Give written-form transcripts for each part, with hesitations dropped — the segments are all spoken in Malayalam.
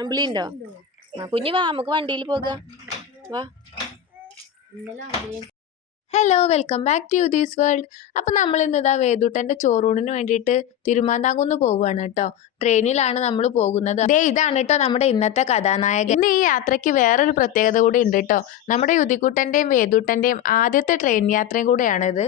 അമ്പിളിയുണ്ടോ? കുഞ്ഞു വാ, നമുക്ക് വണ്ടിയിൽ പോകാം. വാ. ഹലോ, വെൽക്കം ബാക്ക് ടു യുദീസ് വേൾഡ്. അപ്പം നമ്മൾ ഇന്നിതാ വേദൂട്ടൻ്റെ ചോറൂണിന് വേണ്ടിയിട്ട് തിരുമാന്താംകുന്ന് പോവുകയാണ് കേട്ടോ. ട്രെയിനിലാണ് നമ്മൾ പോകുന്നത്. ഇതാണ് കേട്ടോ നമ്മുടെ ഇന്നത്തെ കഥാനായകൻ. ഇന്ന് ഈ യാത്രയ്ക്ക് വേറൊരു പ്രത്യേകത കൂടി ഉണ്ട് കേട്ടോ. നമ്മുടെ യുദിക്കുട്ടൻ്റെയും വേദൂട്ടൻ്റെയും ആദ്യത്തെ ട്രെയിൻ യാത്രയും കൂടെയാണിത്.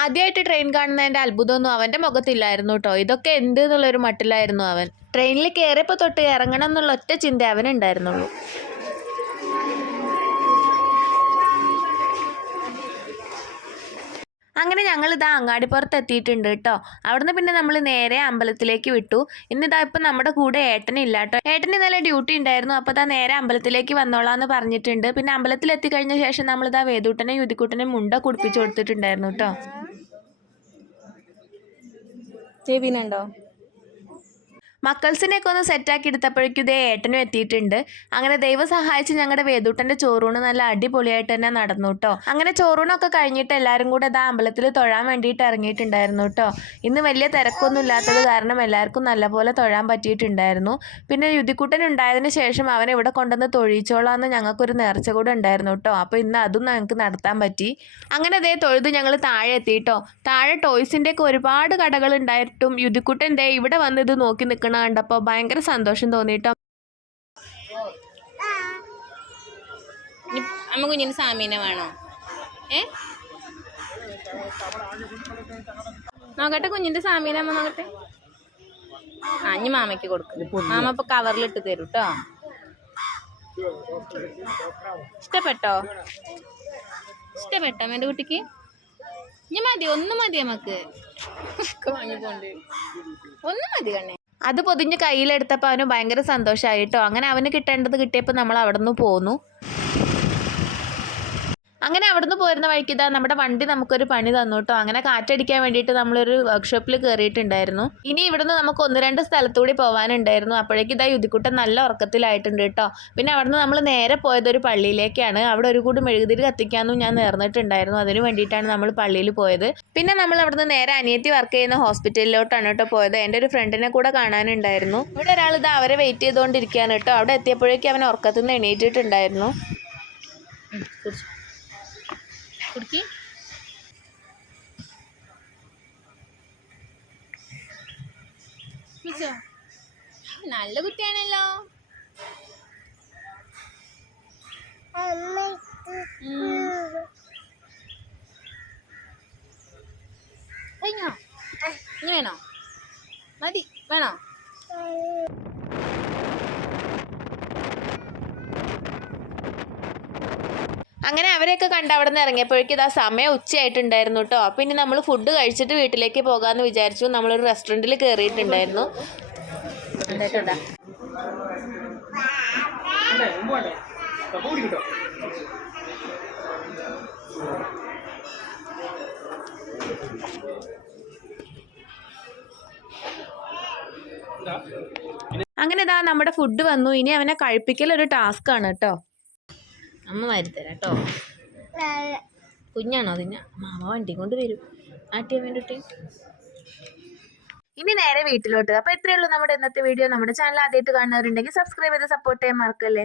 ആദ്യമായിട്ട് ട്രെയിൻ കാണുന്നതിൻ്റെ അത്ഭുതമൊന്നും അവൻ്റെ മുഖത്തില്ലായിരുന്നു കേട്ടോ. ഇതൊക്കെ എന്ത് എന്നുള്ളൊരു മട്ടിലായിരുന്നു അവൻ. ട്രെയിനിൽ കയറിയപ്പോൾ തൊട്ട് ഇറങ്ങണം എന്നുള്ള ഒറ്റ ചിന്ത അവനുണ്ടായിരുന്നുള്ളൂ. അങ്ങനെ ഞങ്ങളിതാ അങ്ങാടിപ്പുറത്ത് എത്തിയിട്ടുണ്ട് കേട്ടോ. അവിടുന്ന് പിന്നെ നമ്മൾ നേരെ അമ്പലത്തിലേക്ക് വിട്ടു. ഇന്നിതാ ഇപ്പം നമ്മുടെ കൂടെ ഏട്ടനില്ല കേട്ടോ. ഏട്ടന് ഇന്നലെ ഡ്യൂട്ടി ഉണ്ടായിരുന്നു. അപ്പോൾ ഇതാ നേരെ അമ്പലത്തിലേക്ക് വന്നോളാന്ന് പറഞ്ഞിട്ടുണ്ട്. പിന്നെ അമ്പലത്തിൽ എത്തിക്കഴിഞ്ഞ ശേഷം നമ്മളിതാ വേദൂട്ടനെ യുദിക്കുട്ടനും മുണ്ട കുടിപ്പിച്ചു കൊടുത്തിട്ടുണ്ടായിരുന്നു കേട്ടോ. ചെവിനുണ്ടോ? മക്കൾസിനെയൊക്കെ ഒന്ന് സെറ്റാക്കി എടുത്തപ്പോഴേക്കും ഇതേ ഏട്ടനും എത്തിയിട്ടുണ്ട്. അങ്ങനെ ദൈവം സഹായിച്ച് ഞങ്ങളുടെ വേദൂട്ടൻ്റെ ചോറൂണ് നല്ല അടിപൊളിയായിട്ട് തന്നെ നടന്നു കേട്ടോ. അങ്ങനെ ചോറൂണൊക്കെ കഴിഞ്ഞിട്ട് എല്ലാവരും കൂടെ ഇതാ അമ്പലത്തിൽ തൊഴാൻ വേണ്ടിയിട്ട് ഇറങ്ങിയിട്ടുണ്ടായിരുന്നു കേട്ടോ. ഇന്ന് വലിയ തിരക്കൊന്നും ഇല്ലാത്തത് കാരണം എല്ലാവർക്കും നല്ലപോലെ തൊഴാൻ പറ്റിയിട്ടുണ്ടായിരുന്നു. പിന്നെ യുദിക്കുട്ടൻ ഉണ്ടായതിന് ശേഷം അവനെ ഇവിടെ കൊണ്ടുവന്ന് തൊഴിച്ചോളാമെന്ന് ഞങ്ങൾക്കൊരു നേർച്ച കൂടെ ഉണ്ടായിരുന്നു കേട്ടോ. അപ്പോൾ ഇന്ന് അതും ഞങ്ങൾക്ക് നടത്താൻ പറ്റി. അങ്ങനെ ദേ തൊഴുത് ഞങ്ങൾ താഴെ എത്തിയിട്ടോ. താഴെ ടോയ്സിൻ്റെ ഒക്കെ ഒരുപാട് കടകൾ ഉണ്ടായിട്ടും യുദിക്കുട്ടൻ ദേ ഇവിടെ വന്ന് ഇത് നോക്കി നിൽക്കണം കണ്ടപ്പോൾ ഭയങ്കര സന്തോഷം തോന്നിട്ടോ. അമ്മ കുഞ്ഞിന് സാമീന വേണോ? നോക്കട്ടെ കുഞ്ഞിന്റെ സാമീന അമ്മ നോക്കട്ടെ. ഇനി മാമയ്ക്ക് കൊടുക്കും. മാമ ഇപ്പൊ കവറിലിട്ട് തരും കേട്ടോ. ഇഷ്ടപ്പെട്ടോ? ഇഷ്ടപ്പെട്ടോ എൻ്റെ കുട്ടിക്ക്? ഇനി മതി, ഒന്ന് മതി നമുക്ക്. വാങ്ങിപ്പോണ്ട് ഒന്ന് മതി കണ്ണേ. അത് പൊതിഞ്ഞ് കയ്യിലെടുത്തപ്പോൾ അവന് ഭയങ്കര സന്തോഷമായി കേട്ടോ. അങ്ങനെ അവന് കിട്ടേണ്ടത് കിട്ടിയപ്പോൾ നമ്മൾ അവിടെ നിന്ന് പോന്നു. അങ്ങനെ അവിടുന്ന് പോരുന്ന വഴിക്ക് ഇതാ നമ്മുടെ വണ്ടി നമുക്കൊരു പണി തന്നു കേട്ടോ. അങ്ങനെ കാറ്റടിക്കാൻ വേണ്ടിയിട്ട് നമ്മളൊരു വർക്ക്ഷോപ്പിൽ കയറിയിട്ടുണ്ടായിരുന്നു. ഇനി ഇവിടുന്ന് നമുക്ക് 1-2 സ്ഥലത്തൂടി പോകാനുണ്ടായിരുന്നു. അപ്പോഴേക്കും ഇതാ യുദിക്കുട്ടൻ നല്ല ഉറക്കത്തിലായിട്ടുണ്ട് കേട്ടോ. പിന്നെ അവിടുന്ന് നമ്മൾ നേരെ പോയതൊരു പള്ളിയിലേക്കാണ്. അവിടെ ഒരു കൂടി മെഴുകുതിരി കത്തിക്കാമെന്നും ഞാൻ നേർന്നിട്ടുണ്ടായിരുന്നു. അതിന് വേണ്ടിയിട്ടാണ് നമ്മൾ പള്ളിയിൽ പോയത്. പിന്നെ നമ്മൾ അവിടുന്ന് നേരെ അനിയത്തി വർക്ക് ചെയ്യുന്ന ഹോസ്പിറ്റലിലോട്ടാണ് കേട്ടോ പോയത്. എൻ്റെ ഒരു ഫ്രണ്ടിനെ കൂടെ കാണാനുണ്ടായിരുന്നു. ഇവിടെ ഒരാൾ ഇതാ അവരെ വെയിറ്റ് ചെയ്തുകൊണ്ടിരിക്കുകയാണ് കേട്ടോ. അവിടെ എത്തിയപ്പോഴേക്കും അവൻ ഉറക്കത്തിൽ നിന്ന് എണീറ്റിട്ടുണ്ടായിരുന്നു. കുടിക്ക്. നല്ല കുട്ടിയാണല്ലോ. കഴിഞ്ഞോ? ഇനി വേണോ? മതി, വേണോ? അങ്ങനെ അവരെയൊക്കെ കണ്ട് അവിടെ നിന്ന് ഇറങ്ങിയപ്പോഴേക്കും ഇതാ സമയം ഉച്ചയായിട്ടുണ്ടായിരുന്നു കേട്ടോ. അപ്പം ഇനി നമ്മൾ ഫുഡ് കഴിച്ചിട്ട് വീട്ടിലേക്ക് പോകാമെന്ന് വിചാരിച്ചു. നമ്മളൊരു റെസ്റ്റോറൻറ്റിൽ കയറിയിട്ടുണ്ടായിരുന്നു. അങ്ങനെ ഇതാ നമ്മുടെ ഫുഡ് വന്നു. ഇനി അവനെ കഴിപ്പിക്കൽ ഒരു ടാസ്ക് ആണ് കേട്ടോ. അമ്മ വരുത്തരാം കേട്ടോ. കുഞ്ഞാണോ അതിന്? മാമ വണ്ടി കൊണ്ട് വരും ആട്ടിയാൻ വേണ്ടിയിട്ട്. ഇനി നേരെ വീട്ടിലോട്ട്. അപ്പോൾ ഇത്രയേ ഉള്ളൂ നമ്മുടെ ഇന്നത്തെ വീഡിയോ. നമ്മുടെ ചാനൽ ആദ്യമായിട്ട് കാണുന്നവരുണ്ടെങ്കിൽ സബ്സ്ക്രൈബ് ചെയ്ത് സപ്പോർട്ട് ചെയ്യാൻ മറക്കല്ലേ.